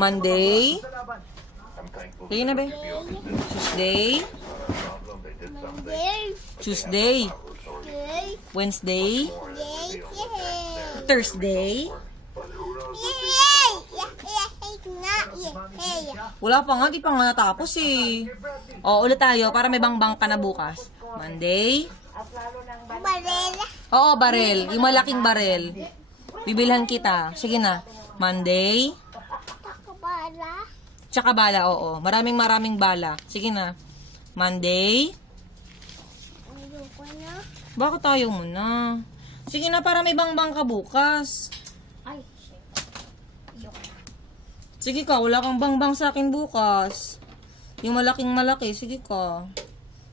Monday. Sige na, be. Tuesday. Tuesday. Wednesday. Thursday. Wala pa nga, di pa nga natapos eh. O, ulit tayo para may bangbang ka na bukas. Monday. Barel. Oo, barel. Yung malaking barel. Bibilhan kita. Sige na. Monday. Takabala. Tsaka bala, oo. Maraming bala. Sige na. Monday. Ayoko na. Bakit tayo muna? Sige na, para may bangbang ka bukas. Ay, shit. Ayoko na. Sige ka, wala kang bangbang sa akin bukas. Yung malaking malaki, sige ka.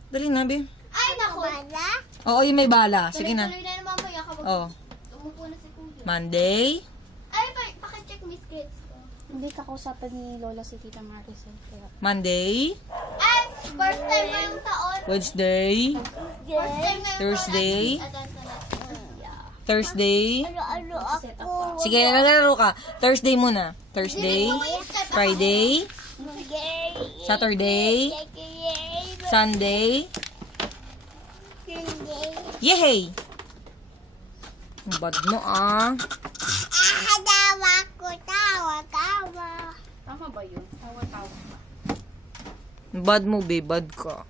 Dali na, be. Ay, naku. Bala. Oo, yung may bala. Sige na. Tuloy na naman po yung kapag Oo. umupo na si Kuya. Monday. Ay, pakicheck Miss Grades ko. Hindi kakausapin ni Lola si Tita Maricel. Kaya Monday. Ay, first time ngayong taon. Wednesday. First time ngayong Thursday. taon. Thursday. Ano ako? Sige, naglalaro ka. Thursday muna. Thursday. Friday. Saturday. Sunday. Yehey! Ang bad mo ah. Dawa ko. Tawa. tama ba yun? Tawa-tawa. Ang bad mo, babe. Bad ka.